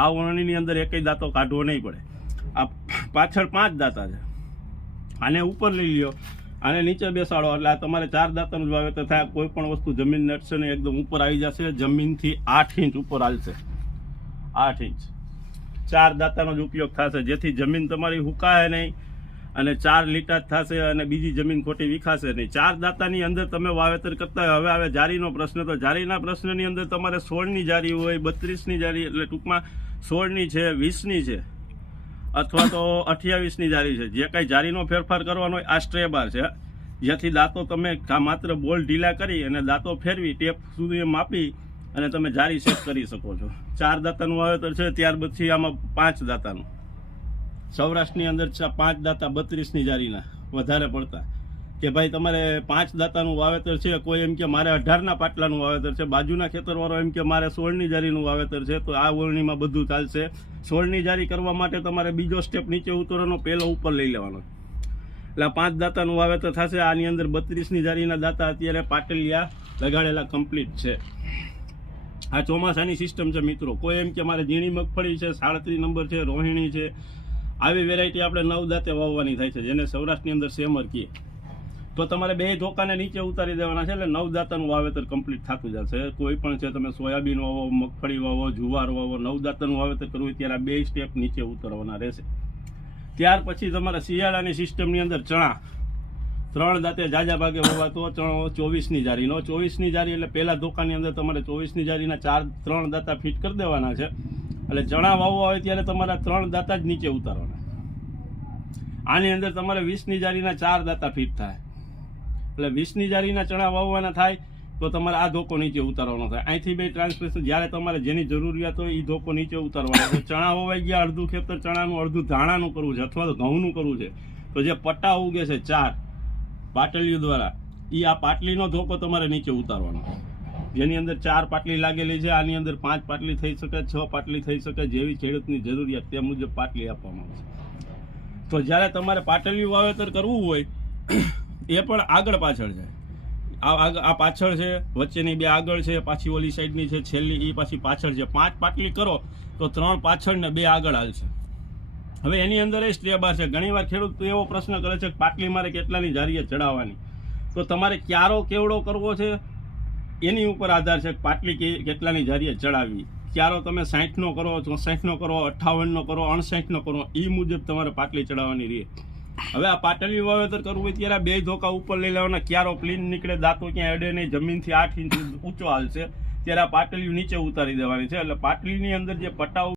આ ઓળણીની અંદર એકય દાંતો કાઢવો નહીં પડે. આ પાછળ 5 દાંતા છે. આને ઉપર લઈ લ્યો, આને નીચે બેસાડો એટલે આ તમારે 4 દાંતાનું જ વાવેતર થાય. કોઈ પણ વસ્તુ જમીન નડશે ને એકદમ ઉપર આવી જશે. જમીનથી 8 ઇંચ ઉપર હાલશે. 8 ઇંચ 4 દાંતાનો જ ઉપયોગ થશે, જેથી જમીન તમારી હુકાય નહીં અને 4 લીટા જ થશે અને બીજી જમીન ખોટી વિખાશે નહીં. 4 દાંતાની અંદર તમે વાવેતર કરતા હોય. હવે આવે જારીનો પ્રશ્ન. તો જારીના પ્રશ્નની અંદર તમારે 16ની જારી હોય, 32ની જારી, એટલે ટૂંકમાં 16ની છે, 20ની છે અથવા તો 28ની જારી છે. જે કાંઈ જારીનો ફેરફાર કરવાનો હોય આ સ્ટ્રે બાર છે, જ્યાંથી દાંતો તમે માત્ર બોલ ઢીલા કરી અને દાંતો ફેરવી ટેપ સુધી માપી અને તમે જારી સેટ કરી શકો છો. 4 દાંતાનું વાવેતર છે. ત્યાર પછી આમાં 5 દાંતાનું. સૌરાષ્ટ્રની અંદર 5 દાંતા 32ની જારીના વધારે પડતા કે ભાઈ તમારે 5 દાંતાનું વાવેતર છે. કોઈ એમ કે મારે 18ના પાટલાનું વાવેતર છે, બાજુના ખેતરવાળો એમ કે મારે 16ની જારીનું વાવેતર છે, તો આ ઓળણીમાં બધું ચાલશે. 16ની જારી કરવા માટે તમારે બીજો સ્ટેપ નીચે ઉતરવાનો, પહેલો ઉપર લઈ લેવાનો. એટલે 5 દાંતાનું વાવેતર થશે. આની અંદર 32ની જારીના દાંતા અત્યારે પાટલિયા લગાડેલા કમ્પ્લીટ છે. આ ચોમાસાની સિસ્ટમ છે મિત્રો. કોઈ એમ કે મારે ઝીણી મગફળી છે, 37 નંબર છે, રોહિણી છે, આવી વેરાયટી આપણે 9 દાંતે વાવવાની થાય છે, જેને સૌરાષ્ટ્રની અંદર સેમર કહીએ. તો તમારે 2 ધોકાને નીચે ઉતારી દેવાના છે, એટલે 9 દાંતાનું વાવેતર કમ્પ્લીટ થતું જશે. કોઈ પણ છે, તમે સોયાબીન વાવો, મગફળી વાવો, જુવાર વાવો, 9 દાંતાનું વાવેતર કરવું ત્યારે આ 2 સ્ટેપ નીચે ઉતરવાના રહેશે. ત્યાર પછી તમારા શિયાળાની સિસ્ટમની અંદર ચણા 3 દાંતે જાજા ભાગે વાવાતો ચણો 24ની જારીનો. 24ની જારી એટલે પહેલા ધોકાની અંદર તમારે 24ની જારીના 3 દાંતા ફિટ કરી દેવાના છે. એટલે ચણા વાવવા હોય ત્યારે તમારા 3 દાંતા જ નીચે ઉતારવાના. આની અંદર તમારે 20ની જારીના 4 દાંતા ફિટ થાય. એટલે 20ની જારીના ચણા વાવવાના થાય તો તમારે આ ધોકો નીચે ઉતારવાનો થાય. અહીંથી 2 ટ્રાન્સપ્રેશન જ્યારે તમારે જેની જરૂરિયાત હોય એ ધોકો નીચે ઉતારવાનો છે. ચણા વવાઈ ગયા, અડધું ખેતર ચણાનું, અડધું ધાણાનું કરવું છે અથવા તો ઘઉંનું કરવું છે, તો જે પટ્ટા ઉગે છે 4 પાટલીઓ દ્વારા, એ આ પાટલીનો ધોકો તમારે નીચે ઉતારવાનો, જેની અંદર 4 પાટલી લાગેલી છે. આની અંદર 5 પાટલી થઈ શકે, 6 પાટલી થઈ શકે, જેવી ખેડૂતની જરૂરિયાત તે મુજબ પાટલી આપવામાં આવશે. તો જ્યારે તમારે પાટલીયું વાવેતર કરવું હોય એ પણ આગળ પાછળ છે. આ પાછળ છે, વચ્ચેની 2 આગળ છે, પાછી ઓલી સાઈડની છે, છેલ્લી એ પાછી પાછળ છે. 5 પાટલી કરો તો 3 પાછળ ને 2 આગળ હાલશે. હવે એની અંદર એ સ્ટ્રે બાર છે. ઘણીવાર ખેડૂત એવો પ્રશ્ન કરે છે કે પાટલી મારે કેટલાની જારીએ ચડાવવાની. તો તમારે ક્યારો કેવડો કરવો છે એની ઉપર આધાર છે. પાટલી કેટલાની જારીએ ચડાવવી. ક્યારો તમે 60નો કરો, 64નો કરો, 58નો કરો, 59નો કરો, એ મુજબ તમારે પાટલી ચડાવવાની રહે. હવે આ પાટલી વાવેતર કરવું હોય ત્યારે 2 ધોકા ઉપર લઈ લેવાના. ક્યારો ક્લીન નીકળે, દાંતો ક્યાંય અડે નહીં, જમીનથી 8 ઇંચ ઊંચો હાલશે ત્યારે આ પાટલીયું નીચે ઉતારી દેવાની છે. એટલે પાટલીની અંદર જે પટ્ટાઓ